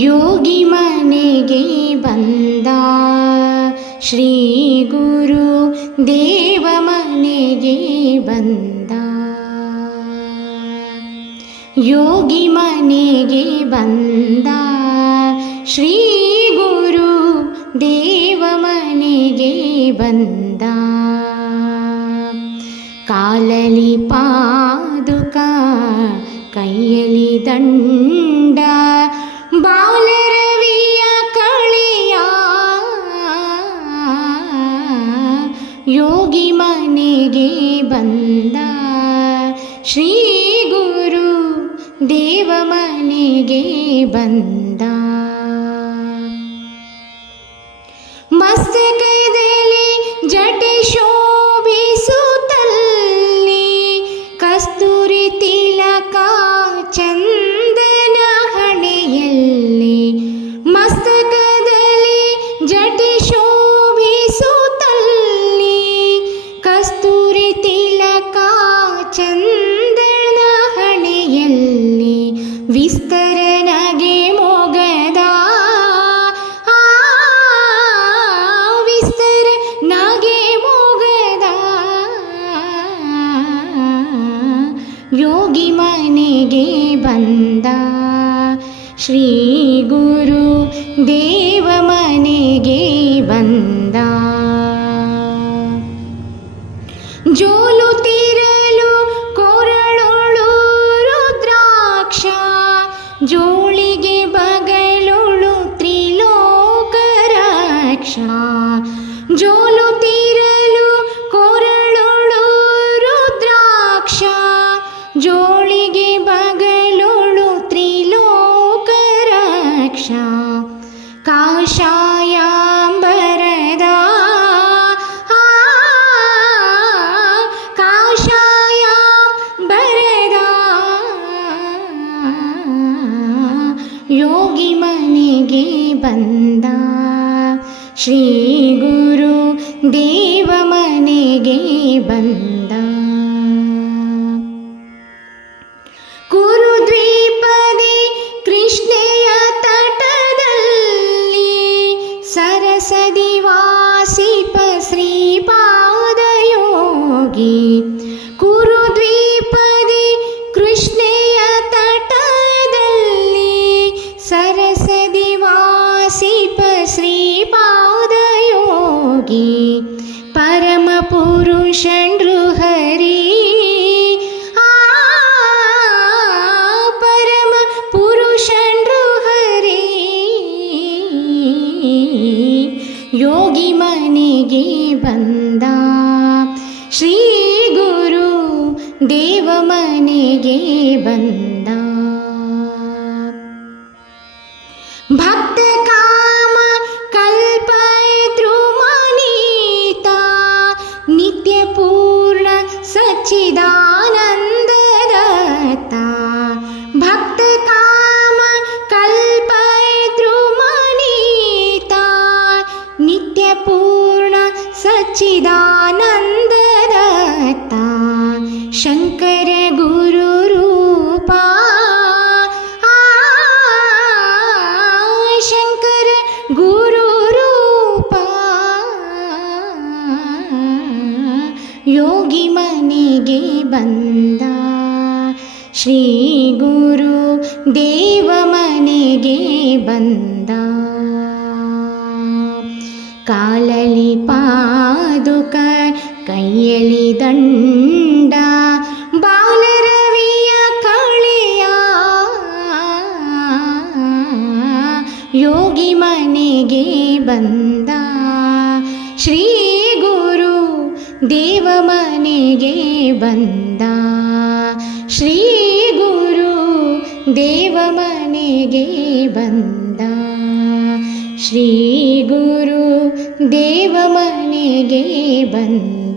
ಯೋಗಿ ಮನೆಗೆ वन्दा। श्रीगुरु देव Vanda. B मने ब्रीगुरु देव मने ब कालि पादुक कैयलि दण्डा ದೇವ ಮನೆಗೆ ಬಂದ. विस्तर नागे मोगदा विस्तर नागे मोगदा योगी मनेगे बन्द श्री गुरुदेव मनेगे बन्द ಜೋಲು ತೀರಲು ಕೊರಳೊಳು ರುದ್ರಾಕ್ಷ ಜೋಳಿಗೆ ಬಗಲೊಳು ತ್ರಿಲೋಕ ರಕ್ಷ ಕಾಷಾಯಾಂಬರದ ಆ, ಕಾಷಾಯಾಂಬರದ ಯೋಗಿ ಮನೆಗೆ ಬಂದ श्रीगुरु देवमनेगे बन्द कुरुद्वीपदे कृष्णय तटी सरसदिवासिप श्रीपादयोगी कुरु योगी परम पुरुष हरि परम योगी मनेगे बन्दा श्रीगुरु देवमनेगे बन्दा सच्चिदानन्ददत्ता शङ्करगुरुरूपा शङ्कर गुरुरूपा योगी मनेगे बन्दा श्री गुरु देव मनेगे बन्दा काललिपा ದೇವ ಮನೆಗೆ ಬಂದ ಕಾಲಲಿ ಪಾದುಕ ಕೈಯಲಿ ದಂಡ. ಬಾಲರವಿಯ ಕಳೆಯ. ಯೋಗಿ ಮನೆಗೆ ಬಂದ. ಶ್ರೀ ಗುರು ದೇವ ಮನೆಗೆ ಬಂದ. ಶ್ರೀ ಗುರು ದೇವ ಮನೆಗೆ ಬಂದ. ಶ್ರೀ ಗುರು देव मने गे बन्